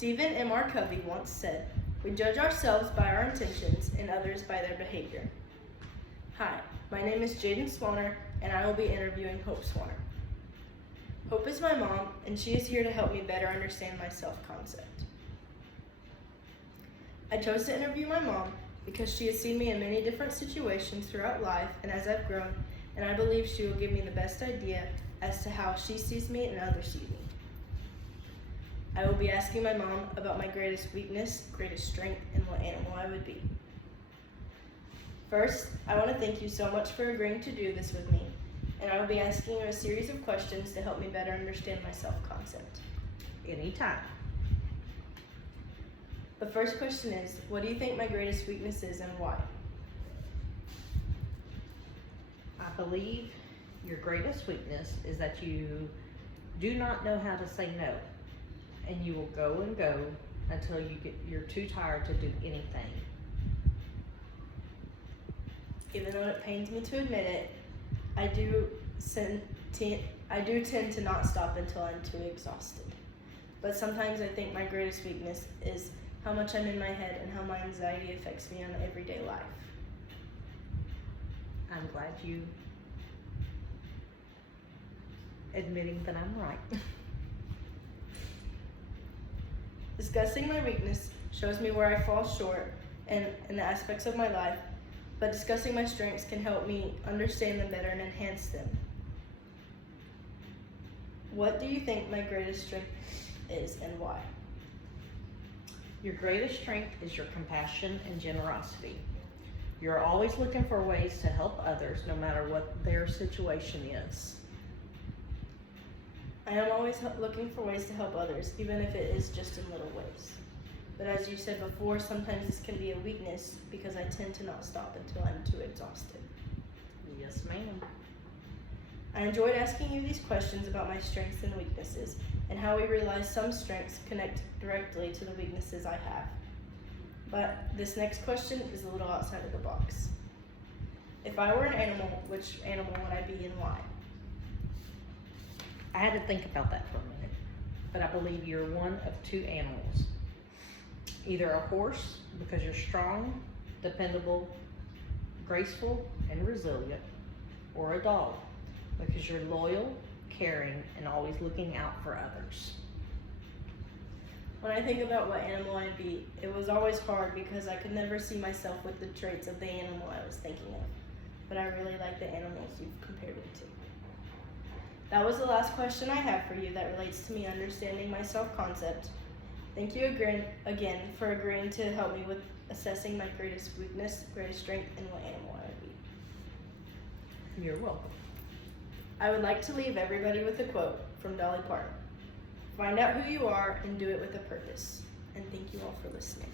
Stephen M. R. Covey once said, "We judge ourselves by our intentions and others by their behavior." Hi, my name is Jaden Swanner, and I will be interviewing Hope Swanner. Hope is my mom, and she is here to help me better understand my self-concept. I chose to interview my mom because she has seen me in many different situations throughout life and as I've grown, and I believe she will give me the best idea as to how she sees me and others see me. I will be asking my mom about my greatest weakness, greatest strength, and what animal I would be. First, I want to thank you so much for agreeing to do this with me, and I will be asking you a series of questions to help me better understand my self-concept. Anytime. The first question is, what do you think my greatest weakness is and why? I believe your greatest weakness is that you do not know how to say no, and you will go and go until you're too tired to do anything. Even though it pains me to admit it, I do tend to not stop until I'm too exhausted. But sometimes I think my greatest weakness is how much I'm in my head and how my anxiety affects me on everyday life. I'm glad you admitting that I'm right. Discussing my weakness shows me where I fall short in the aspects of my life, but discussing my strengths can help me understand them better and enhance them. What do you think my greatest strength is and why? Your greatest strength is your compassion and generosity. You're always looking for ways to help others, no matter what their situation is. I am always looking for ways to help others, even if it is just in little ways. But as you said before, sometimes this can be a weakness because I tend to not stop until I'm too exhausted. Yes, ma'am. I enjoyed asking you these questions about my strengths and weaknesses and how we realize some strengths connect directly to the weaknesses I have. But this next question is a little outside of the box. If I were an animal, which animal would I be and why? I had to think about that for a minute, but I believe you're one of two animals. Either a horse, because you're strong, dependable, graceful, and resilient, or a dog, because you're loyal, caring, and always looking out for others. When I think about what animal I'd be, it was always hard because I could never see myself with the traits of the animal I was thinking of. But I really like the animals you've compared me to. That was the last question I have for you that relates to me understanding my self-concept. Thank you again for agreeing to help me with assessing my greatest weakness, greatest strength, and what animal I would be. You're welcome. I would like to leave everybody with a quote from Dolly Parton. Find out who you are and do it with a purpose. And thank you all for listening.